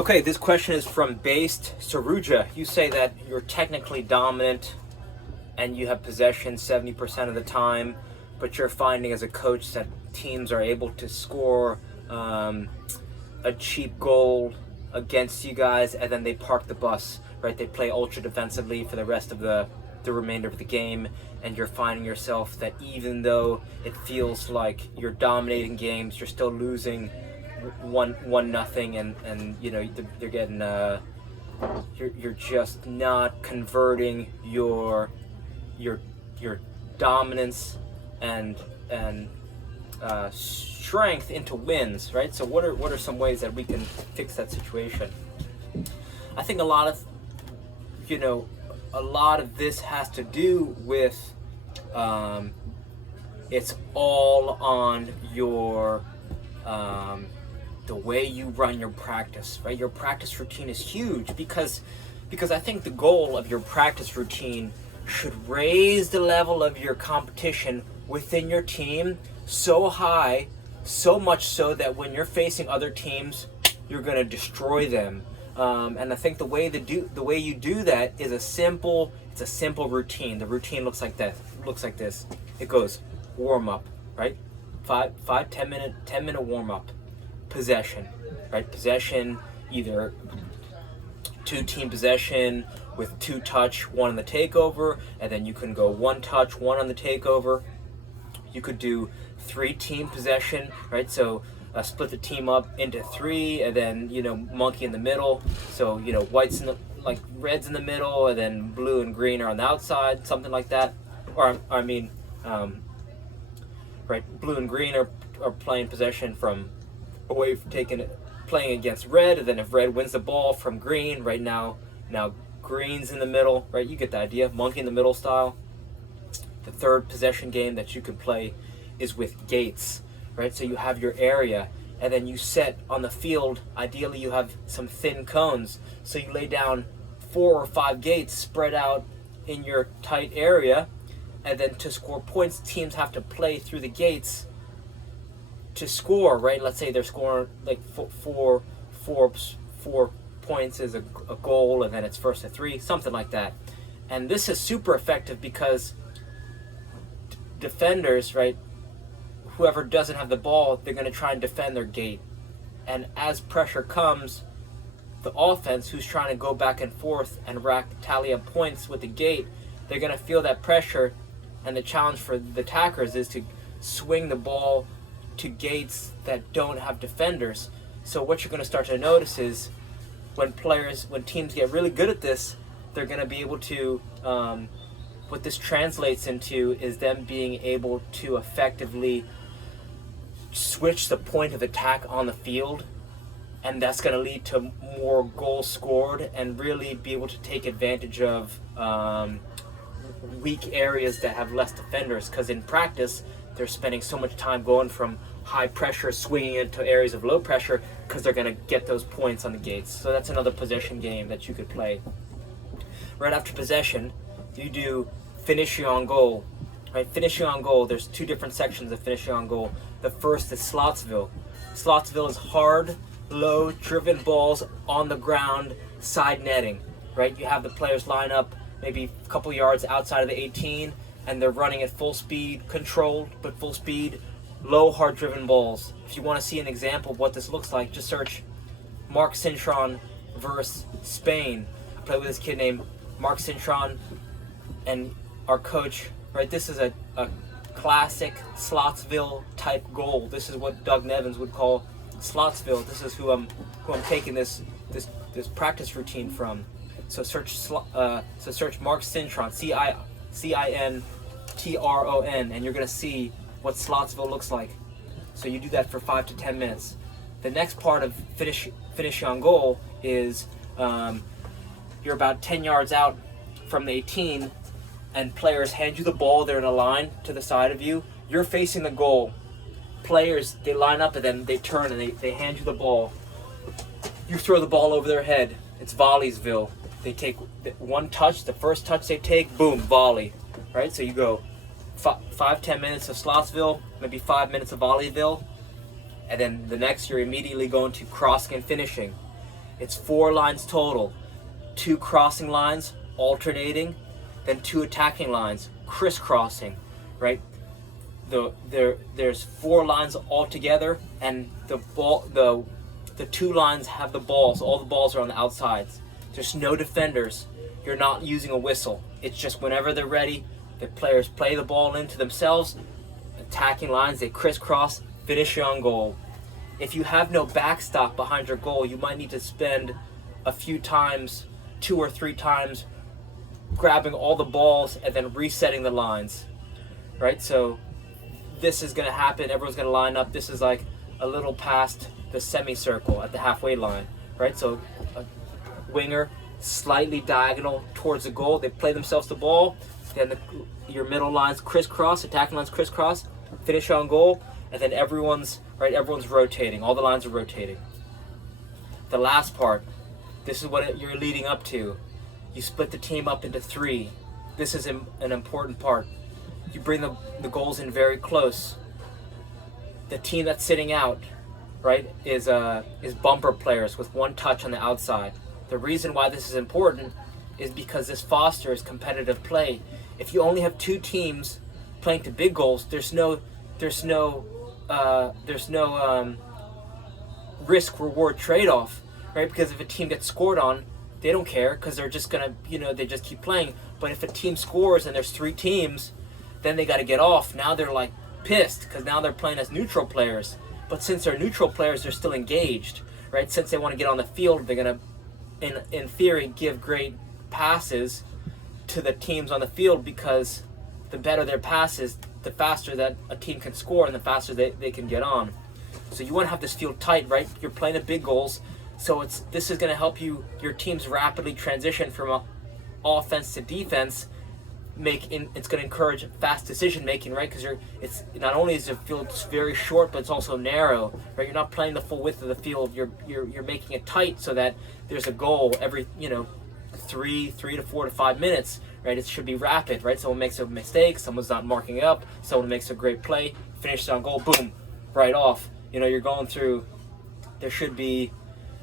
Okay, this question is from Based Saruja. You say that you're technically dominant and you have possession 70% of the time, but you're finding as a coach that teams are able to score a cheap goal against you guys, and then they park the bus, right? They play ultra defensively for the rest of the remainder of the game, and you're finding yourself that even though it feels like you're dominating games, you're still losing 1-0, and you know they're getting you're just not converting your dominance and strength into wins, right? So what are some ways that we can fix that situation? I think a lot of this has to do with it's all on your the way you run your practice, right? Your practice routine is huge because I think the goal of your practice routine should raise the level of your competition within your team so high, so much so that when you're facing other teams, you're going to destroy them. And I think the way you do that is a simple routine. The routine looks like this. It goes warm up, right? 10 minute warm up. Possession, right? Possession, either 2-team possession with 2 touch, 1 on the takeover, and then you can go 1 touch, 1 on the takeover. You could do 3-team possession, right? So split the team up into 3, and then monkey in the middle. So whites reds in the middle, and then blue and green are on the outside, something like that. Or right, blue and green are playing possession from away from playing against red, and then if red wins the ball from green, right now green's in the middle, right? You get the idea, monkey in the middle style. The third possession game that you can play is with gates, right? So you have your area, and then you set on the field, ideally you have some thin cones, so you lay down 4 or 5 gates spread out in your tight area, and then to score points, teams have to play through the gates to score, right? Let's say they're scoring like four points is a goal, and then it's first to 3, something like that. And this is super effective because defenders, right, whoever doesn't have the ball, they're going to try and defend their gate. And as pressure comes, the offense, who's trying to go back and forth and tally up points with the gate, they're going to feel that pressure. And the challenge for the attackers is to swing the ball to gates that don't have defenders. So what you're going to start to notice is when teams get really good at this, they're going to be able to, what this translates into is them being able to effectively switch the point of attack on the field, and that's going to lead to more goals scored and really be able to take advantage of weak areas that have less defenders, because in practice they're spending so much time going from high pressure swinging into areas of low pressure because they're going to get those points on the gates. So that's another possession game that you could play. Right after possession, you do finishing on goal. Right, finishing on goal, there's 2 different sections of finishing on goal. The first is Slotsville. Slotsville is hard, low, driven balls on the ground, side netting. Right, you have the players line up maybe a couple yards outside of the 18, and they're running at full speed, controlled but full speed, low, hard-driven balls. If you want to see an example of what this looks like, just search Mark Cintron versus Spain. I played with this kid named Mark Cintron, and our coach, right, this is a classic Slotsville type goal. This is what Doug Nevins would call Slotsville. This is who I'm taking this practice routine from. So search Mark Cintron, CINTRON, and you're going to see what Slotsville looks like. So you do that for 5 to 10 minutes. The next part of finishing on goal is you're about 10 yards out from the 18, and players hand you the ball. They're in a line to the side of you. You're facing the goal. Players, they line up and then they turn and they hand you the ball. You throw the ball over their head. It's Volleysville. They take 1 touch. The first touch they take, boom, volley. Right? So you go 5-10 minutes of Slotsville, maybe 5 minutes of Volleyville, and then the next you're immediately going to crossing and finishing. It's 4 lines total. 2 crossing lines alternating, then 2 attacking lines crisscrossing, right? There's 4 lines all together, and the 2 lines have the balls. All the balls are on the outsides. There's no defenders. You're not using a whistle. It's just whenever they're ready, the players play the ball into themselves. Attacking lines, they crisscross, finish you on goal. If you have no backstop behind your goal, you might need to spend a few times, 2 or 3 times, grabbing all the balls and then resetting the lines, right? So this is going to happen. Everyone's going to line up. This is like a little past the semicircle at the halfway line, right? So a winger slightly diagonal towards the goal. They play themselves the ball. Then your middle lines crisscross, attacking lines crisscross, finish on goal, and then everyone's rotating. All the lines are rotating. The last part, this is what you're leading up to. You split the team up into 3. This is an important part. You bring the goals in very close. The team that's sitting out, right, is bumper players with 1 touch on the outside. The reason why this is important is because this fosters competitive play. If you only have 2 teams playing to big goals, there's no risk reward trade-off, right? Because if a team gets scored on, they don't care because they're just gonna, they just keep playing. But if a team scores and there's 3 teams, then they got to get off. Now they're like pissed because now they're playing as neutral players. But since they're neutral players, they're still engaged, right? Since they want to get on the field, they're gonna, in theory, give great passes to the teams on the field, because the better their passes, the faster that a team can score and the faster they can get on. So you want to have this field tight, right? You're playing at big goals, so this is going to help your teams rapidly transition from offense to defense. It's going to encourage fast decision making, right? Because it's not only is the field very short, but it's also narrow, right? You're not playing the full width of the field. You're making it tight so that there's a goal every 3 to 4 to 5 minutes, right? It should be rapid, right? Someone makes a mistake, someone's not marking up, someone makes a great play, finishes on goal, boom, right off. You're going through. There should be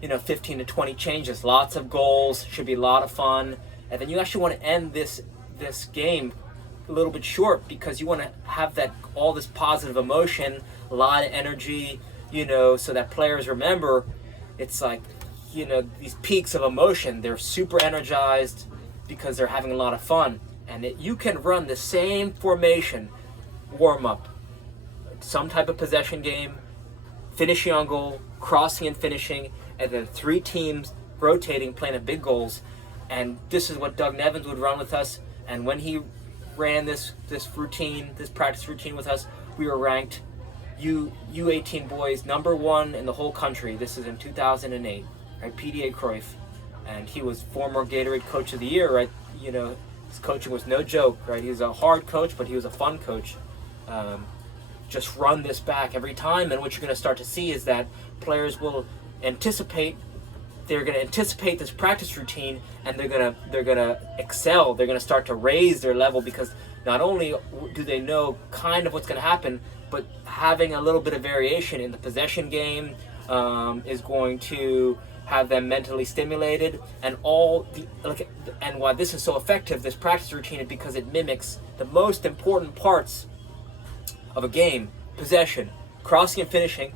15 to 20 changes, lots of goals, should be a lot of fun, and then you actually want to end this game a little bit short, because you want to have all this positive emotion, a lot of energy, so that players remember. It's like, these peaks of emotion, they're super energized because they're having a lot of fun. And you can run the same formation, warm up, some type of possession game, finishing on goal, crossing and finishing, and then 3 teams rotating, playing at big goals. And this is what Doug Nevins would run with us. And when he ran this practice routine with us, we were ranked U18 boys #1 in the whole country. This is in 2008, right? PDA Cruyff, and he was former Gatorade Coach of the Year, right? His coaching was no joke, right? He was a hard coach, but he was a fun coach. Just run this back every time, and what you're going to start to see is that players will anticipate. They're going to anticipate this practice routine, and they're going to excel. They're going to start to raise their level, because not only do they know kind of what's going to happen, but having a little bit of variation in the possession game is going to have them mentally stimulated. And and why this is so effective, this practice routine, is because it mimics the most important parts of a game: possession, crossing and finishing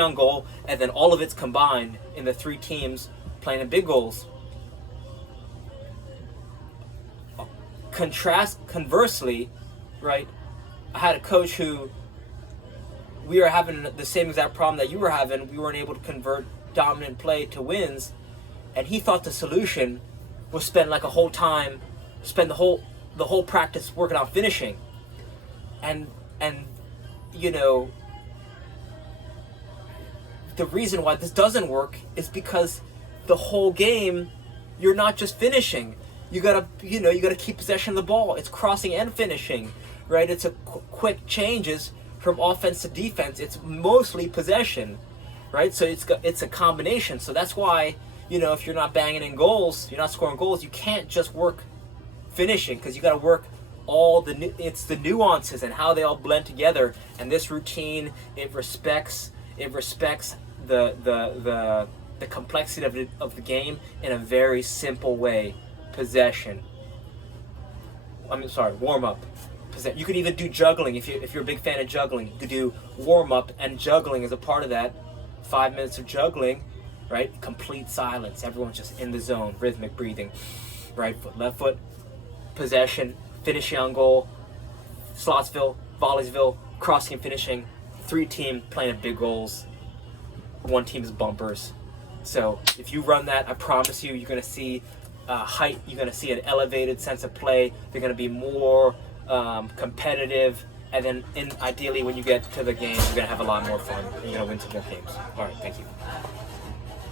on goal, and then all of it's combined in the 3 teams playing at big goals. Conversely, right, I had a coach who, we were having the same exact problem that you were having. We weren't able to convert dominant play to wins, and he thought the solution was spend the whole practice working on finishing. And the reason why this doesn't work is because the whole game, you're not just finishing. You gotta keep possession of the ball. It's crossing and finishing, right? It's a quick changes from offense to defense. It's mostly possession, right? So it's a combination. So that's why, if you're not banging in goals, you're not scoring goals, you can't just work finishing, because you got to work it's the nuances and how they all blend together. And this routine, it respects the the complexity of the game in a very simple way. Possession. Warm up. You could even do juggling if you're a big fan of juggling. You could do warm up and juggling as a part of that. 5 minutes of juggling, right? Complete silence. Everyone's just in the zone. Rhythmic breathing. Right foot, left foot. Possession. Finishing on goal. Slotsville, Volleysville, crossing and finishing. 3 team playing at big goals. 1 team's bumpers. So if you run that, I promise you're going to see height. You're going to see an elevated sense of play. They're going to be more competitive. And then ideally when you get to the game, you're going to have a lot more fun. You're going to win some more games. All right, thank you.